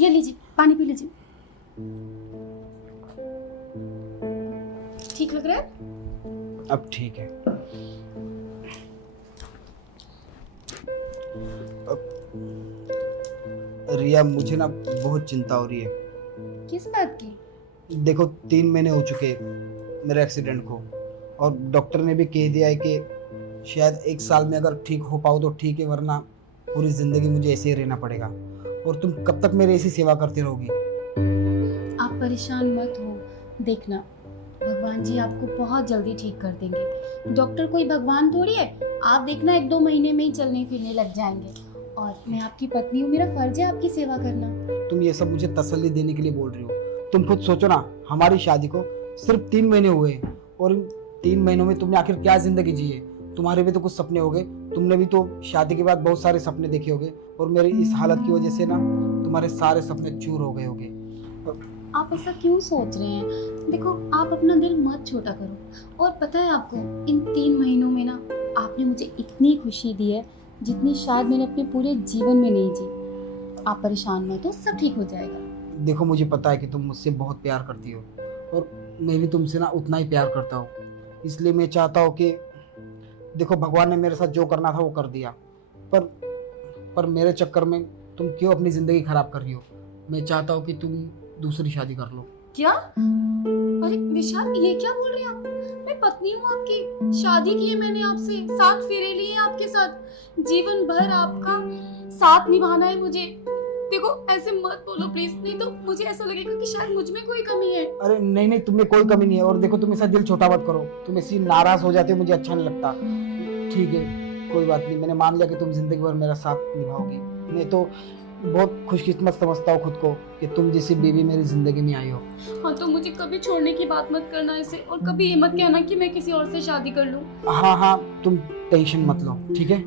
ये लीजिए, पानी पी लीजिए। ठीक लग रहा है? अब ठीक है। रिया, मुझे ना बहुत चिंता हो रही है। किस बात की? देखो 3 महीने हो चुके मेरे एक्सीडेंट को, और डॉक्टर ने भी कह दिया है कि शायद 1 साल में अगर ठीक हो पाओ तो ठीक है, वरना पूरी ज़िंदगी मुझे ऐसे ही रहना पड़ेगा। और तुम कब तक मेरी ऐसी सेवा करती रहोगी? आप परेशान मत हो, देखना भगवान जी आपको बहुत जल्दी ठीक कर देंगे। डॉक्टर कोई भगवान थोड़ी है, आप देखना 1-2 महीने में ही चलने फिरने लग जाएंगे। और मैं आपकी पत्नी हूँ, मेरा फर्ज है आपकी सेवा करना। तुम ये सब मुझे तसल्ली देने के लिए बोल रही हो। तुम खुद सोचो ना, हमारी शादी को सिर्फ 3 महीने हुए हैं, और इन 3 महीनों में तुमने आखिर क्या जिंदगी जी है? तुम्हारे भी तो कुछ सपने हो गए, तुमने भी तो शादी के बाद बहुत सारे सपने देखे होंगे, और मेरी इस हालत की वजह से ना तुम्हारे सारे सपने चूर हो गए होंगे। आप ऐसा क्यों सोच रहे हैं? देखो, आप अपना दिल मत छोटा करो। और पता है आपको, इन 3 महीनों में ना आपने मुझे इतनी खुशी दी है जितनी शायद मैंने अपने पूरे जीवन में नहीं जी। आप परेशान मत हो, सब ठीक हो जाएगा। देखो, मुझे पता है कि तुम मुझसे बहुत प्यार करती हो, और मैं भी तुमसे ना उतना ही प्यार करता हूँ। इसलिए मैं चाहता हूँ कि देखो, भगवान ने मेरे साथ जो करना था वो कर दिया, पर मेरे चक्कर में तुम क्यों अपनी ज़िंदगी खराब कर रही हो? मैं चाहता हूँ कि तुम दूसरी शादी कर लो। क्या? अरे विशाल, ये क्या बोल रहे हैं आप? मैं पत्नी हूँ आपकी, शादी की है मैंने आपसे, 7 फेरे लिए हैं आपके साथ, जीवन भर आपका साथ निभाना है मुझे। देखो ऐसे मत बोलो प्लीज, नहीं तो मुझे ऐसा लगेगा कि शायद मुझ में कोई कमी है। अरे नहीं नहीं, तुम्हें कोई कमी नहीं है। और देखो, तुम ऐसा दिल छोटा मत करो, तुम ऐसी नाराज हो जाते हो, मुझे अच्छा नहीं लगता। ठीक है, कोई बात नहीं, मैंने मान लिया कि तुम जिंदगी भर मेरा साथ निभाओगी। मैं तो बहुत खुशकिस्मत समझता हूँ खुद को कि तुम जैसी बीवी मेरी जिंदगी में आई हो। हाँ, तो मुझे कभी छोड़ने की बात मत करना इसे, और कभी ये मत कहना कि मैं किसी और से शादी कर लूँ। हाँ हाँ, तुम टेंशन मत लो, ठीक है?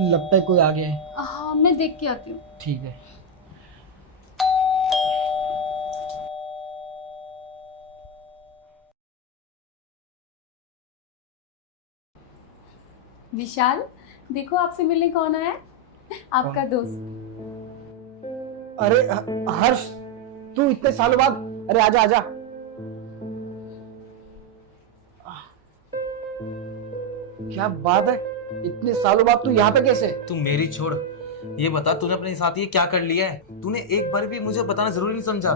लगता है कोई आ गया है। हाँ, मैं देख के आती हूँ। ठीक है। विशाल, देखो आपसे मिलने कौन आया है? आपका दोस्त। अरे हर्ष, तू इतने सालों बाद, अरे आजा आजा। क्या बात है, इतने सालों बाद तू यहाँ पे कैसे? तू मेरी छोड़, ये बता तूने अपने साथ ये क्या कर लिया है? तूने एक बार भी मुझे बताना जरूरी नहीं समझा?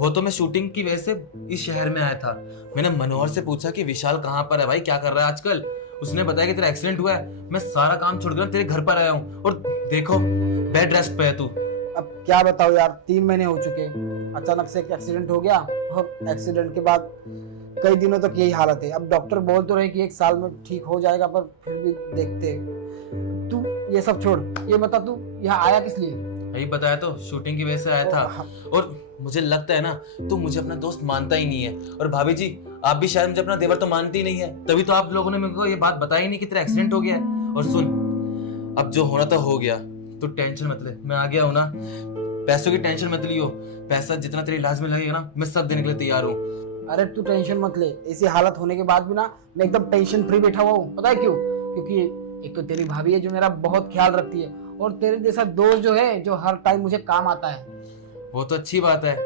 वो तो मैं शूटिंग की वजह से इस शहर में आया था। मैंने मनोहर से पूछा कि विशाल कहाँ पर है भाई, क्या कर रहा है आजकल। उसने बताया कि तेरा एक्सीडेंट हुआ है। मैं सारा काम छोड़कर तेरे घर पर आया हूँ, और देखो बेड रेस्ट पे है तू। अब क्या बताओ यार, 3 महीने हो चुके, अचानक से एक एक्सीडेंट हो गया, और एक्सीडेंट के बाद कई दिनों तक यही हालत है। अब डॉक्टर बोल तो रहे कि 1 साल में ठीक हो जाएगा, पर फिर भी देखते। तू ये सब छोड़, ये बता तू यहाँ आया किस लिए? यही बताया तो, शूटिंग की वजह से आया था। और मुझे लगता है ना तू मुझे अपना दोस्त मानता ही नहीं है। और भाभी जी, आप भी शायद मुझे अपना देवर तो मानती ही नहीं है, तभी तो आप लोगों ने मेरे को ये बात बताई नहीं कि तेरा एक्सीडेंट हो गया है। और सुन, अब जो होना था हो गया, तू टेंशन मत ले, मैं आ गया हूँ ना। पैसों की टेंशन मत लियो, पैसा जितना तेरे इलाज में लगेगा ना, मैं सब देने के लिए तैयार हूँ। अरे तू टेंशन मत ले, ऐसी हालत होने के बाद भी ना मैं एकदम टेंशन फ्री बैठा हुआ हूँ। पता है क्यों? क्योंकि एक तो तेरी भाभी है जो मेरा बहुत ख्याल रखती है, और तेरे जैसा दोस्त जो है जो हर टाइम मुझे काम आता है। वो तो अच्छी बात है,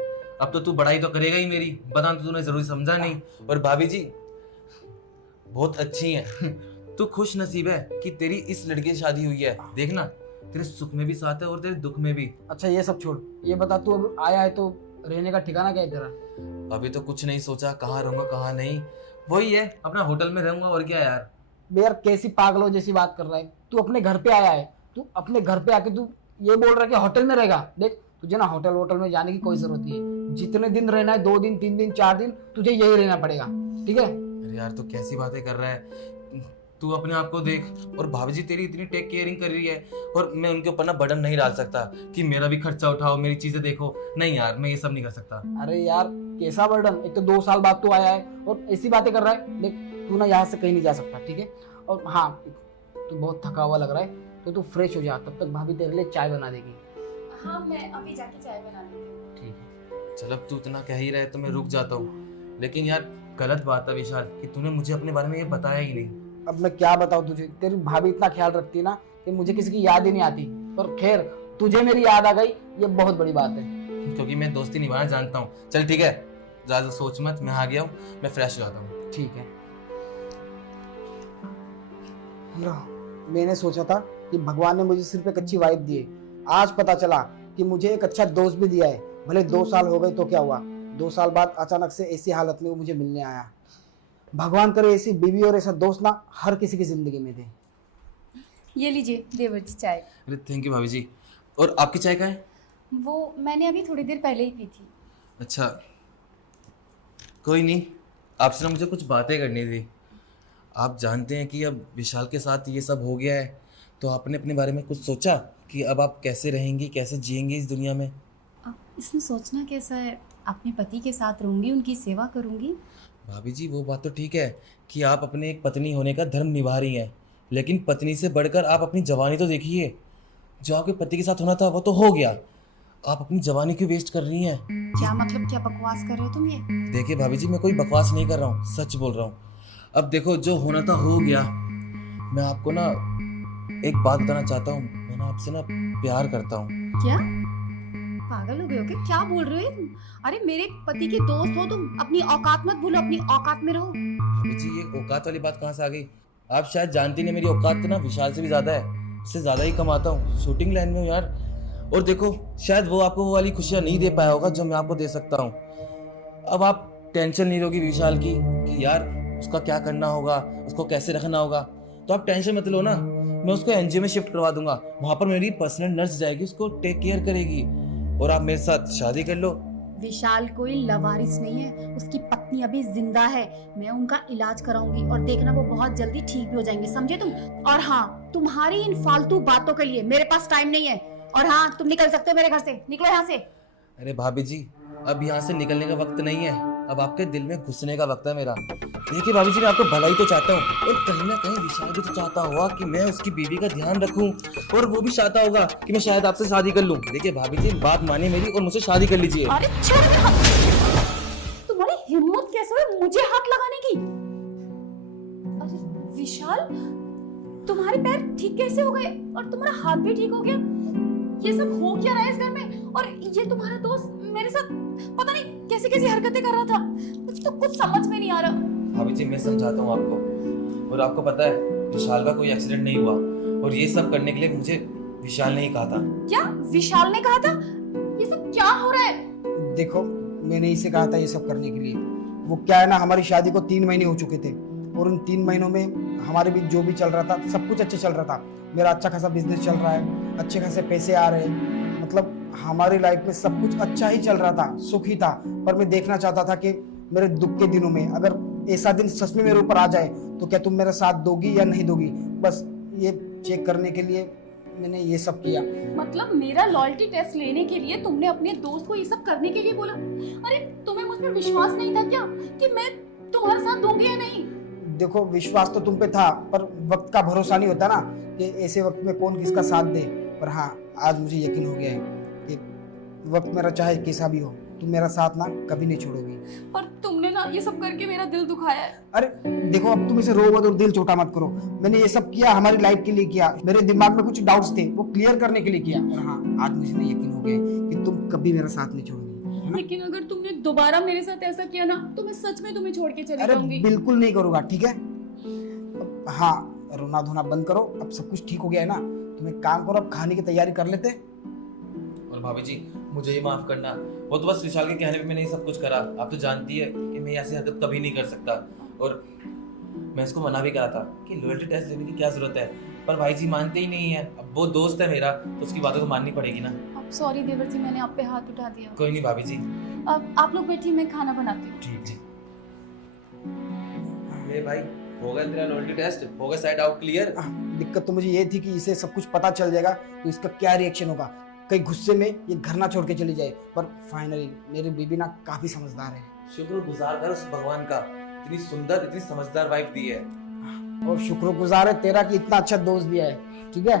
अब तो तू बड़ाई तो करेगा ही मेरी, बता तो तूने जरूरी समझा नहीं। और भाभी जी बहुत अच्छी है। तू खुश नसीब है कि तेरी इस लड़के से शादी हुई है। देखना, तेरे सुख में भी साथ है और तेरे दुख में भी। अच्छा ये सब छोड़, ये बता तू अब आया है तो रहने का ठिकाना क्या है तेरा? अभी तो कुछ नहीं सोचा, कहाँ रहूंगा कहाँ नहीं। वही है, अपना होटल में रहूंगा, और क्या यार। बे यार, कैसी पागलों जैसी बात कर रहा है तू? अपने घर पे आया है, तू अपने घर पे आके तू ये बोल रहा है कि होटल में रहेगा? देख, तुझे ना होटल वोटल में जाने की कोई जरूरत नहीं है। जितने दिन रहना है, 2 दिन 3 दिन 4 दिन, तुझे यही रहना पड़ेगा, ठीक है? अरे यार, तू कैसी बातें कर रहा है? तू अपने आप को देख, और भाभी जी तेरी इतनी टेक केयरिंग कर रही है, और मैं उनके ऊपर ना बर्डन नहीं डाल सकता कि मेरा भी खर्चा उठाओ, मेरी चीजें देखो। नहीं यार, मैं ये सब नहीं कर सकता। अरे यार, कैसा बर्डन? एक तो 2 साल बाद तू आया है और ऐसी बातें कर रहा है। देख, तू ना यहाँ से कहीं नहीं जा सकता, ठीक है? और हाँ, तू बहुत थका हुआ लग रहा है, तो तू फ्रेश हो जा, तब तक भाभी तेरे लिए चाय बना देगी। हाँ, मैं अभी जाके चाय बना लेती हूँ। ठीक है। चल, अब तू इतना कह ही रहे तो मैं रुक जाता हूँ। लेकिन यार, गलत बात है विशाल कि तूने मुझे अपने बारे में ये बताया ही नहीं। अब मैं क्या बताऊँ तुझे, तेरी भाभी इतना ख्याल रखती है ना कि मुझे किसी की याद ही नहीं आती। पर खैर, तुझे मेरी याद आ गई, ये बहुत बड़ी बात है। क्योंकि मैं दोस्ती निभाना जानता हूँ। चल ठीक है, ज्यादा सोच मत, मैं आ गया हूँ, मैं फ्रेश हो जाता हूँ। ठीक है। लो, मैंने सोचा था कि भगवान ने मुझे सिर्फ एक अच्छी वाइफ दी है, आज पता चला कि मुझे एक अच्छा दोस्त भी दिया है। भले 2 साल हो गए तो क्या हुआ, 2 साल बाद अचानक से ऐसी हालत में वो मुझे मिलने आया। भगवान करे ऐसी बीवी और ऐसा दोस्त ना हर किसी की जिंदगी में दे। ये लीजिए देवर जी चाय। अरे थैंक यू भाभी जी। और आपकी चाय का है? वो मैंने अभी थोड़ी देर पहले ही पी थी। अच्छा, कोई नहीं, आपसे ना मुझे कुछ बातें करनी थी। आप जानते हैं कि अब विशाल के साथ ये सब हो गया है, तो आपने अपने बारे में कुछ सोचा कि अब आप कैसे रहेंगी, कैसे जिएंगी इस दुनिया में? अब इसमें सोचना कैसा है, अपने पति के साथ रहूंगी, उनकी सेवा करूंगी। भाभी जी वो बात तो ठीक है कि आप अपने एक पत्नी होने का धर्म निभा रही हैं, लेकिन पत्नी से बढ़कर आप अपनी जवानी तो देखिए। जो आपके पति के साथ होना था वो तो हो गया, आप अपनी जवानी क्यों वेस्ट कर रही हैं? क्या मतलब, क्या बकवास कर रहे हो तुम ये? देखिए भाभी जी, मैं कोई बकवास नहीं कर रहा हूँ, सच बोल रहा हूँ। अब देखो, जो होना था हो गया। मैं आपको ना एक बात बताना चाहता हूँ, मैं ना आपसे ना प्यार करता हूँ। क्या पागल हो गए हो क्या? क्या बोल रहे हो तुम? अरे मेरे पति के दोस्त हो तुम, अपनी औकात मत भूलो, अपनी औकात में रहो। भाभी जी ये औकात वाली बात कहाँ से आ गई? आप शायद जानती नहीं, मेरी औकात तो ना विशाल से भी ज्यादा है, उससे ज्यादा ही कमाता हूँ, शूटिंग लाइन में हूँ यार। और देखो, शायद वो आपको वो वाली खुशियाँ नहीं दे पाया होगा जो मैं आपको दे सकता हूँ। अब आप टेंशन नहीं लोगी विशाल की कि यार उसका क्या करना होगा, उसको कैसे रखना होगा, तो आप टेंशन मत लो ना। मैं उसको एनजीओ में शिफ्ट करवा दूंगा, वहां पर मेरी पर्सनल नर्स जाएगी, उसको टेक केयर करेगी, और आप मेरे साथ शादी कर लो। विशाल कोई लवारिस नहीं है, उसकी पत्नी अभी जिंदा है। मैं उनका इलाज कराऊंगी और देखना वो बहुत जल्दी ठीक भी हो जाएंगे, समझे तुम? और हाँ, तुम्हारी इन फालतू बातों के लिए मेरे पास टाइम नहीं है। और हाँ, तुम निकल सकते हो मेरे घर से, निकलो यहाँ से। अरे भाभी जी, अब यहाँ से निकलने का वक्त नहीं है, अब आपके दिल में घुसने का वक्त है मेरा। देखिए भाभी जी, मैं आपको भलाई तो चाहता हूँ, और कहीं ना कहीं विशाल भी तो चाहता होगा कि मैं उसकी बीवी का ध्यान रखूं, और वो भी चाहता होगा कि मैं शायद आपसे शादी कर लूं। देखिए भाभी जी, बात मानिए मेरी और मुझसे शादी कर लीजिए। अरे छोड़ मेरा हाथ। तुम्हारी हिम्मत कैसे हुई मुझे हाथ लगाने की? अरे विशाल, तुम्हारे पैर ठीक कैसे हो गए और तुम्हारा हाथ भी ठीक हो गया? ये सब हो क्या रहा है इस घर में? और ये तुम्हारा दोस्त मेरे साथ पता नहीं कैसी कैसी हरकतें कर रहा था, मुझे तो कुछ समझ में नहीं आ रहा। भाभी जी मैं समझाता हूँ आपको, और आपको पता है विशाल का कोई एक्सीडेंट नहीं हुआ, और ये सब करने के लिए मुझे विशाल ने ही कहा था। क्या विशाल ने कहा था? ये सब क्या हो रहा है? देखो, मैंने इसे कहा था ये सब करने के लिए। वो क्या है ना, हमारी शादी को 3 महीने हो चुके थे, और उन 3 महीनों में हमारे बीच जो भी चल रहा था सब कुछ अच्छे चल रहा था। मेरा अच्छा खासा बिजनेस चल रहा है, अच्छे खासे पैसे आ रहे हैं, मतलब हमारी लाइफ में सब कुछ अच्छा ही चल रहा था, सुख ही था। पर मैं देखना चाहता था कि मेरे दुख के दिनों में अगर ऐसा दिन सच में मेरे ऊपर आ जाए तो क्या तुम मेरा साथ दोगी या नहीं दोगी, बस ये चेक करने के लिए मैंने ये सब किया। मतलब मेरा लॉयल्टी टेस्ट लेने के लिए तुमने अपने दोस्त को ये सब करने के लिए बोला? अरे तुम्हें मुझ पर विश्वास नहीं था क्या कि मैं तुम्हारा साथ दूंगी या नहीं? देखो, विश्वास तो तुम पे था, पर वक्त का भरोसा नहीं होता ना कि ऐसे वक्त में कौन किसका साथ दे। पर हाँ, आज मुझे यकीन हो गया है कि वक्त मेरा चाहे कैसा भी हो, तुम मेरा साथ ना कभी नहीं छोड़ोगी। पर तुमने ना ये सब करके मेरा दिल दुखाया है। अरे देखो, अब तुम इसे रो मत और दिल छोटा मत करो। मैंने ये सब किया हमारी लाइफ के लिए किया, मेरे दिमाग में कुछ डाउट्स थे वो क्लियर करने के लिए किया। और हाँ, आज मुझे ना यकीन हो गया कि तुम कभी मेरा साथ नहीं छोड़ोगी। लेकिन अगर तुमने दोबारा मेरे साथ ऐसा किया ना तो मैं सच में तुम्हें छोड़ के चली अरे जाऊंगी। बिल्कुल नहीं करूंगा, ठीक है? हाँ, रोना धोना बंद करो, अब सब कुछ ठीक हो गया है ना। तुम एक काम करो, अब खाने की तैयारी कर लेते। और भाभी जी मुझे ही माफ करना, वो तो बस विशाल के कहने पे मैंने ये सब कुछ करा। आप तो जानती है कि मैं ऐसी हरकत कभी नहीं कर सकता, और मैं इसको मना भी करा था कि लॉयल्टी टेस्ट लेने की क्या जरूरत है, पर भाई जी मानते ही नहीं है। अब वो दोस्त है मेरा, तो उसकी बातें तो माननी पड़ेगी ना। अब सॉरी देवर जी, मैंने आप पे हाथ उठा दिया। कोई नहीं भाभी जी। अब आप लोग बैठिए, मैं खाना बनाती हूँ। ठीक जी। ये भाई हो गया तेरा लॉयल्टी टेस्ट, हो गया साइड आउट क्लियर। दिक्कत तो मुझे ये थी कि इसे सब कुछ पता चल जाएगा तो इसका क्या रिएक्शन होगा, कहीं गुस्से में ये घर ना छोड़ के चली जाए। पर फाइनली मेरी बीबी ना काफी समझदार है। शुक्रगुजार कर उस भगवान का, इतनी सुंदर इतनी समझदार वाइफ दी है। और शुक्रगुजार है तेरा कि इतना अच्छा दोस्त दिया है, ठीक है?